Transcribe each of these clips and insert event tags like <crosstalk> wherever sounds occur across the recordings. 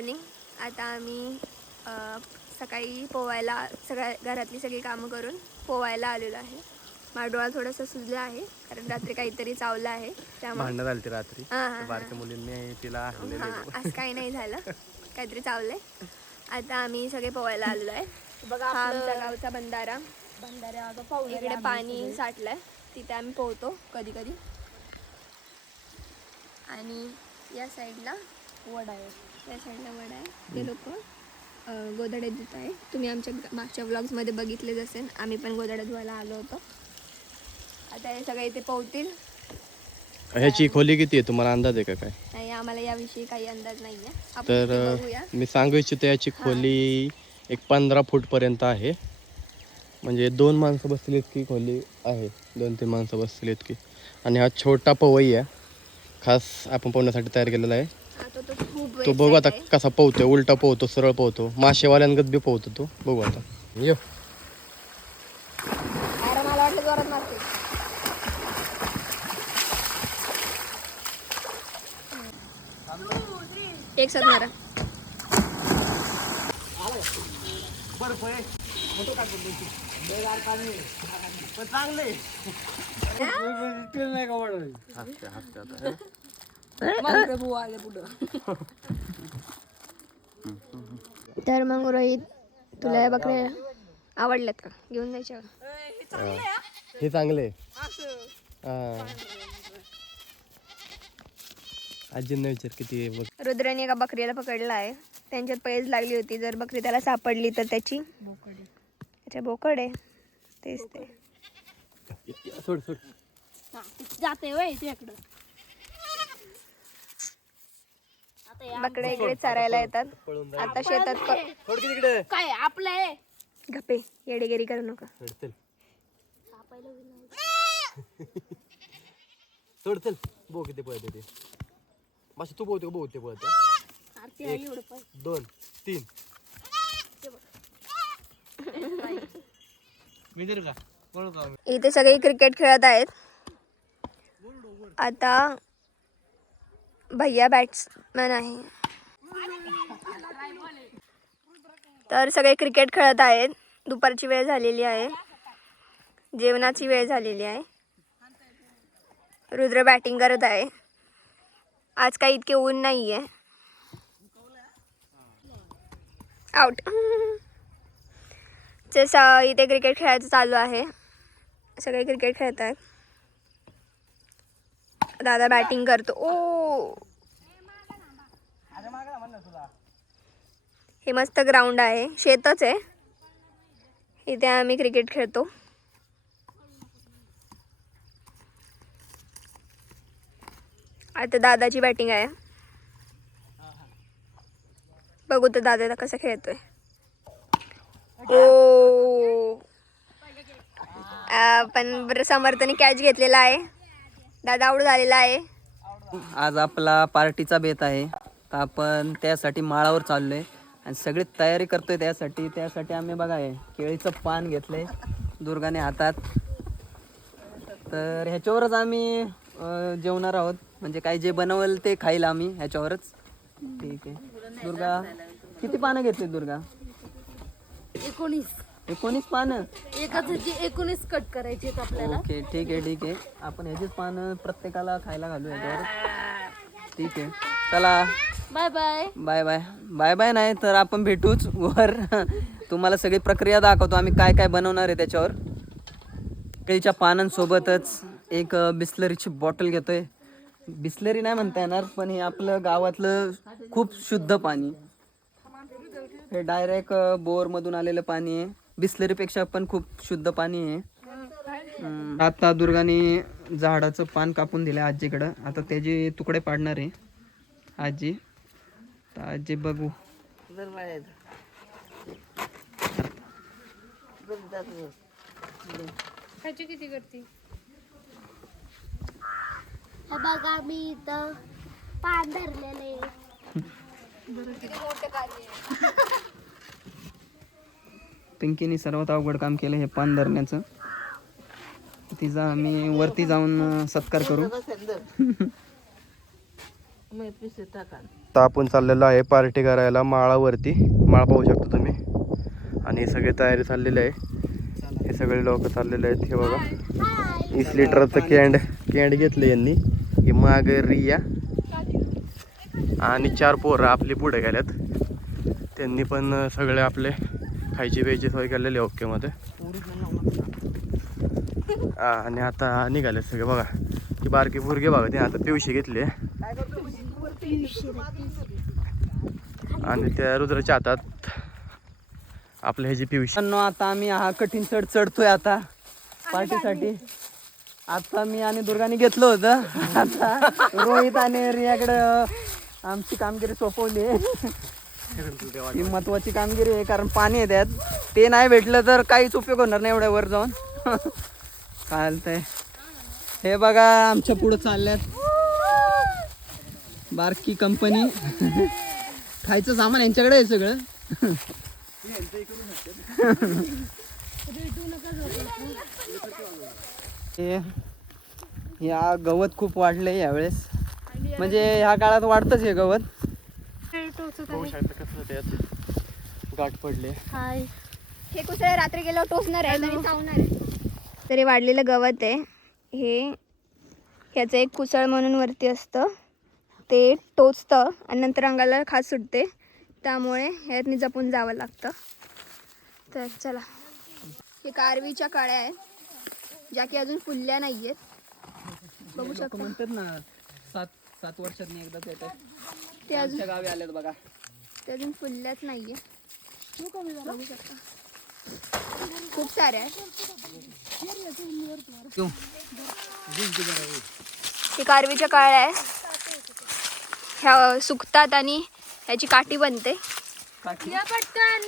Morning. आता आम्ही सकाळी पोवायला सगळ्या घरातली सगळी कामं करून पोवायला आलेलो आहे. माझा डोळा थोडासा सुजला आहे कारण रात्री काहीतरी चावलं आहे. त्यामुळे भांडणं झाली ती रात्री. बारक्या मुलींनी तिला हां. असं काही नाही झालं. काहीतरी चावलंय. आता आम्ही सगळे पोवायला आलेलो आहे. बघा हा आपलं आमचा गावचा बंधारा. पाहुणे इकडे पाणी साठलंय. तिथे आम्ही पोहतो कधी कधी. आणि या साईडला वड आहे. या साईडला वड आहे ते लोक गोधड्या धुत आहे तुम्ही आमच्या मागच्या व्लॉग्समध्ये बघितलेच असेल. आम्ही पण गोधड्या धुवायला आलो होतो. आता हे सगळे इथे पोहतील. ह्याची खोली किती आहे? तुम्हाला अंदाज आहे का काय? नाही आम्हाला याविषयी काही अंदाज नाही आहे. तर मी सांगू इच्छितो याची खोली एक पंधरा फूट पर्यंत आहे. म्हणजे दोन माणसं बसतील इतकी खोली आहे. दोन तीन माणसं बसतील इतकी. आणि हा छोटा पवई आहे. खास आपण पोहण्यासाठी तयार केलेला आहे. तो तो खूप तो बघू आता. कसा पोहतोय उलटा पोहतो सरळ पोहतो. माशेवाल्यांगत बी पोहतो तो. बघू आता. यो. अरे मला वाटलं जोरात मारते एक साथ मारा. प्रभू आले पुढं <laughs> तर मग रोहित तुला या बकऱ्या आवडल्यात का? घेऊन जायच्या? हे चांगले. हा. आजींना विचार किती आहे बघ. रुद्राने एका बकरीला पकडला आहे. त्यांच्यात पैज लागली होती. जर बकरी त्याला सापडली तर त्याची? अच्छा बोकड आहे. तेच ते. सोड सोड. जाते वय तुझ्याकडं बकड्या इकडे चरायला येतात. आता शेतात प- तिकडे काय आपलं आहे? गप्पे येडेगिरी करू नका. चल सोड चल बघ किती पळते ते. माशी तू पोहते बघ ते पळते. आरती आहे एवढं पण. दोन तीन. इथे सगळे क्रिकेट खेळत आहेत. आता भैया बॅट्समॅन आहे. तर सगळे क्रिकेट खेळत आहेत. दुपारची वेळ झालेली आहे. जेवणाची वेळ झालेली आहे. रुद्र बॅटिंग करत आहे. आज काही इतके ऊन नाही आहे आउट जसं इथे क्रिकेट खेळायचं चालू आहे. सगळे क्रिकेट खेळत आहेत दादा बॅटिंग करतो. ओ. हे मस्त ग्राउंड आहे. शेतच आहे. इथे आम्ही क्रिकेट खेळतो. आता दादाची बॅटिंग आहे. बघू तर दादा कसं खेळतोय. ओ. पण बरं समर्थने कॅच घेतलेला आहे. दादा आऊट झालेला आहे. आज आपला पार्टीचा बेत आहे. तर आपण त्यासाठी माळावर चाललोय. आणि सगळी तयारी करतोय त्यासाठी. त्यासाठी आम्ही बघा हे केळीचं पान घेतलंय दुर्गाने हातात. तर ह्याच्यावरच आम्ही जेवणार आहोत. म्हणजे काही जे बनवल ते खाईल आम्ही ह्याच्यावरच. ठीक आहे. दुर्गा किती पानं घेतली दुर्गा? एकोणीस. एकोणीस पानं. एकाच जे एकोणीस कट करायचे आहेत आपल्याला. ओके ठीक आहे ठीक आहे. आपण ह्याचीच पानं प्रत्येकाला खायला घालू ह्याच्यावर ठीक आहे. चला. Bye bye bye bye bye bye नाही तर आपण भेटूच वर. तुम्हाला सगळी प्रक्रिया दाखवतो आम्ही काय काय बनवणार आहे त्याच्यावर. केळीच्या पानांसोबतच एक बिस्लरीची बॉटल घेतोय. बिस्लरी नाही म्हणता येणार पण हे आपलं गावातलं खूप शुद्ध पाणी. हे डायरेक्ट बोरमधून आलेलं पाणी आहे. बिस्लरीपेक्षा पण खूप शुद्ध पाणी आहे. आता दुर्गाने झाडाचं पान कापून दिलं आजीकडं. आता त्याचे तुकडे पाडणार आहे. आजी. तर आजी बघू. हे बघा मी इथं पान धरलेले पिंकीने सर्वात अवघड काम केलं हे पान धरण्याचं. तिचा आम्ही वरती जाऊन सत्कार करू. <laughs> मग पिसे आपण चाललेलो आहे पार्टी करायला माळावरती. माळ पाहू शकता तुम्ही. आणि हे सगळे तयारी चाललेली आहे. हे सगळे लोक चाललेले आहेत. हे बघा. वीस लिटरचं कॅन्ड कॅन्ड घेतलं यांनी. हे माग रिया आणि चार पोरं आपली पुढे गेल्यात. त्यांनी पण सगळे आपले खायची प्यायची सोय केलेली आहे ओकेमध्ये. आणि आता निघाले सगळे बघा. की बारकी पोरगी बघा ते आता पिवशी घेतली आणि त्या रुद्राच्या हातात आपल्या ह्याची पिवशी. आता आम्ही हा कठीण चढ चढतोय आता पार्टीसाठी. आता मी आणि दुर्गाने घेतलं होतं. आता रोहित आणि रियाकडे आमची कामगिरी सोपवली आहे. ही महत्वाची कामगिरी आहे कारण पाणी आहे त्यात. ते नाही भेटलं तर काहीच उपयोग होणार नाही एवढ्या वर जाऊन. <laughs> चालतंय. हे बघा आमच्या पुढं चालल्यात. बारकी कंपनी <laughs> खायचं सामान यांच्याकडे आहे सगळं. <laughs> हे या गवत खूप वाढलंय यावेळेस. म्हणजे ह्या काळात वाढतच हे गवत. शकता कसं त्यात गाठ पडले. हाय. हे कुसळे रात्री गेल्यावर टोचणार आहे तरी चावणार आहे. तरी वाढलेलं गवत आहे. हे ह्याचं एक कुसळ म्हणून वरती असतं. ते टोचतं आणि नंतर अंगाला खास सुटते. त्यामुळे ह्यातनी जपून जावं लागतं. तर चला. हे कारवीच्या काळ्या आहेत ज्या की अजून फुलल्या नाही आहेत बघू शकता. म्हणतात ना सात सात वर्षात एकदाच येतात. ते अजून आमच्या गावी आलेत बघा. ते अजून फुलल्याच नाहीये. खूप साऱ्या आहेत. क्यों? हे कारवीच्या काळ्या आहे. ह्या सुकतात आणि ह्याची काठी बनते. काठी. पटकन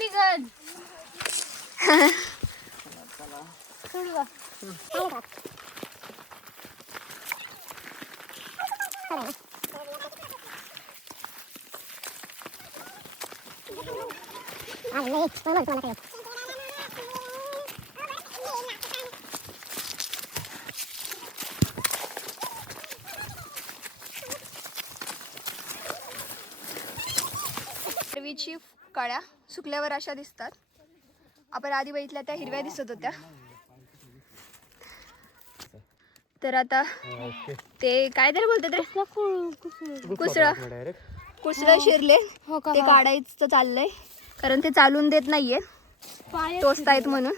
कारवीची काळ्या सुकल्यावर अशा दिसतात. आपण आधी बघितल्या त्या हिरव्या दिसत होत्या. तर आता ते काय तरी बोलतात रे? कुसळ. कुसळ शिरले. ते काढायचं चाललंय. कारण ते चालून देत नाहीये. टोचतायत म्हणून.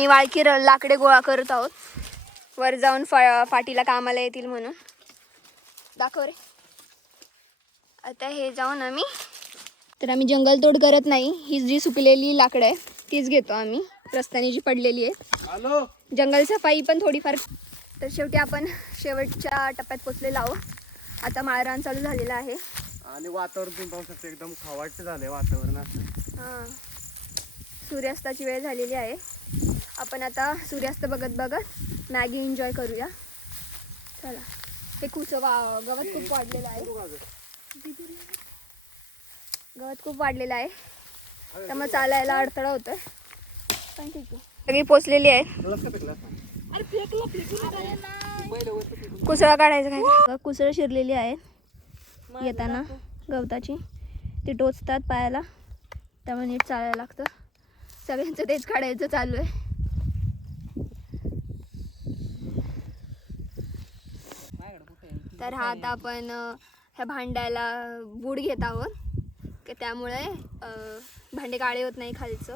मी वाळकी लाकडे गोळा करत आहोत. वर जाऊन फा फाटीला कामाला येतील म्हणून. दाखव रे. आता हे जाऊन आम्ही तर आम्ही जंगलतोड करत नाही. ही जी सुकलेली लाकडं आहे तीच घेतो आम्ही. रस्त्याने जी पडलेली आहे. जंगल सफाई पण थोडीफार तर शेवटी आपण शेवटच्या टप्प्यात पोचलेलो आहोत. आता माळरान चालू झालेलं आहे. आणि वातावरण पाहू शकता एकदम खवाट झालंय वातावरण असं हां. सूर्यास्ताची वेळ झालेली आहे. आपण आता सूर्यास्त बघत बघत मॅगी एन्जॉय करूया. चला. हे खूप वा गवत खूप वाढलेलं आहे. गवत खूप वाढलेलं आहे. त्यामुळे चालायला अडथळा होतोय. पण ठीक आहे. सगळी पोचलेली आहे. कुसळा काढायचं काय? कुसळ शिरलेली आहे. येताना गवताची. ती टोचतात पायाला. त्यामुळे नीट चालायला लागतं. सगळ्यांचं तेच काढायचं चालू आहे. तर हा आता आपण ह्या भांड्याला बूड घेत आहोत. की त्यामुळे भांडे काळे होत नाही खालचं.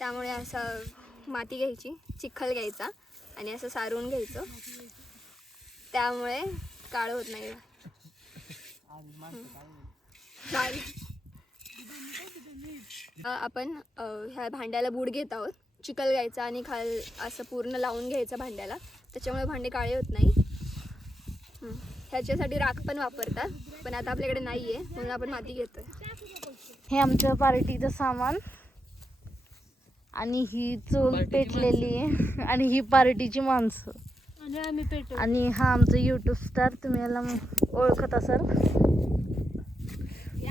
त्यामुळे असं माती घ्यायची चिखल घ्यायचा आणि असं सारून घ्यायचं. त्यामुळे काळं होत नाही. आपण ह्या भांड्याला बूड घेत आहोत. चिखल घ्यायचा आणि खाल असं पूर्ण लावून घ्यायचं भांड्याला. त्याच्यामुळे भांडे काळे होत नाही. हं. ह्याच्यासाठी राख पण वापरतात पण आता आपल्याकडे नाही आहे म्हणून आपण माती घेतोय. हे आमचं पार्टीचं सामान. आणि ही चूल पेटलेली आहे. आणि ही पार्टीची माणसं. आणि हा आमचा युट्यूब स्टार तुम्ही याला ओळखत असाल.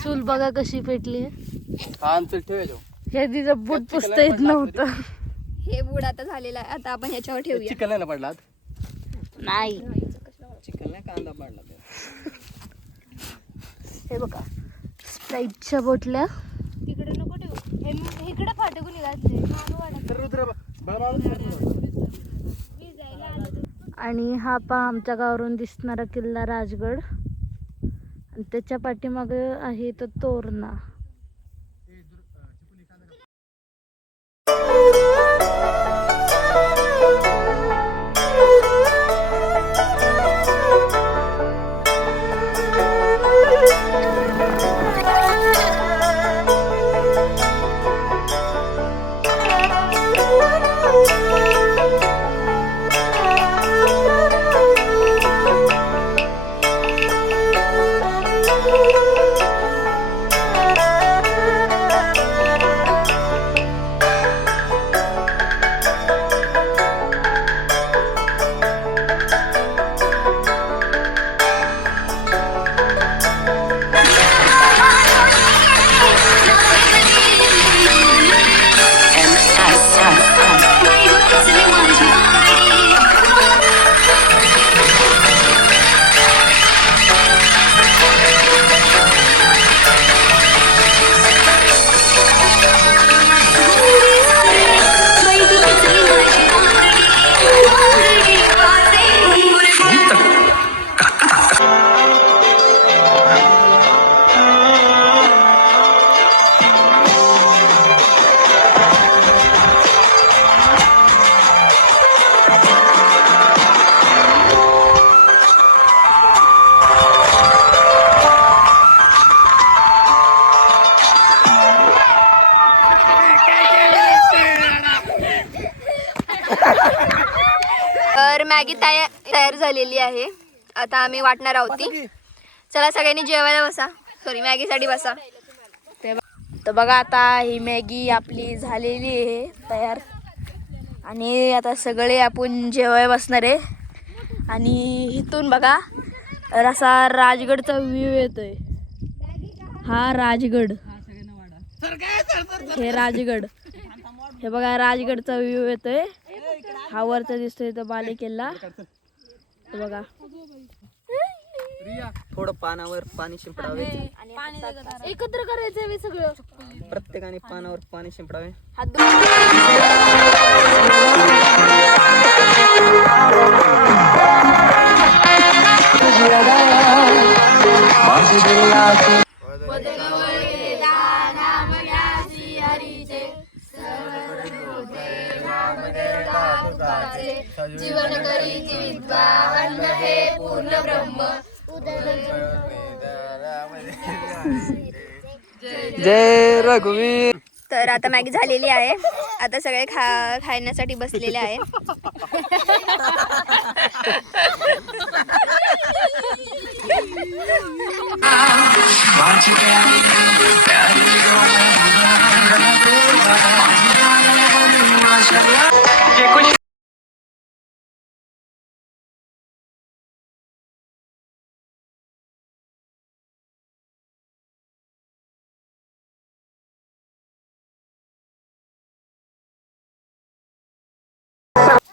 चूल बघा कशी पेटली हा हे तिचं बूट पुसता येत नव्हतं. हे बूड आता झालेलं आहे. आता आपण ह्याच्यावर ठेवूया. चिकन नाही ना पडला आत? नाही चिकन नाही. कांदा पाडला. हे बघा स्प्राईटच्या बॉटल्या. तिकडे नको ठेवू. हे इकडे फाटकून तर रुद्र आणि हा पहा आमच्या गावावरून दिसणारा किल्ला राजगड. आणि त्याच्या पाठीमागे आहे तो तोरणा. मॅगी तया तयार झालेली आहे. आता आम्ही वाटणार आहोत ती. चला सगळ्यांनी जेवायला बसा. सॉरी मॅगीसाठी बसा. तर बघा आता ही मॅगी आपली झालेली आहे तयार. आणि आता सगळे आपण जेवाय बसणार आहे. आणि इथून बघा तर असा राजगडचा व्ह्यू येतोय. हा राजगड. हे राजगड. हे बघा राजगडचा व्ह्यू येतोय. हा वरचा दिसतोय तो बाले किल्ला हे बघा. थोडं पानावर पाणी शिंपडावे. एकत्र करायचं सगळं. प्रत्येकाने पानावर पाणी शिंपडावे. जय रघुवीर. तर आता मॅगी झालेली आहे. आता सगळे खा खाण्यासाठी बसलेले आहे.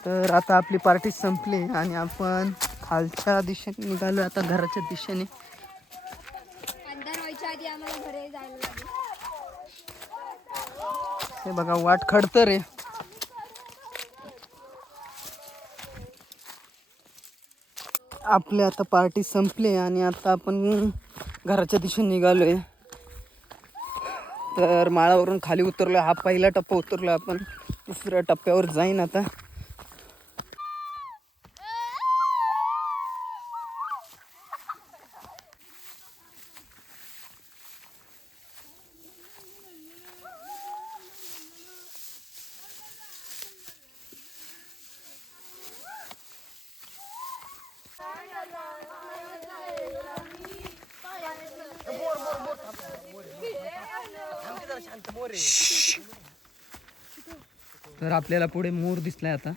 तर आता आपली पार्टी संपली आणि आपण खालच्या दिशेने निघालो. आता घराच्या दिशेने. हे बघा वाट खडतर आहे आपली आता पार्टी संपली आणि आता आपण घराच्या दिशेने निघालोय. तर माळावरून खाली उतरलो हा पहिला टप्पा उतरलो आपण. दुसऱ्या टप्प्यावर जाईन आता. तर आपल्याला पुढे मोर दिसलाय आता.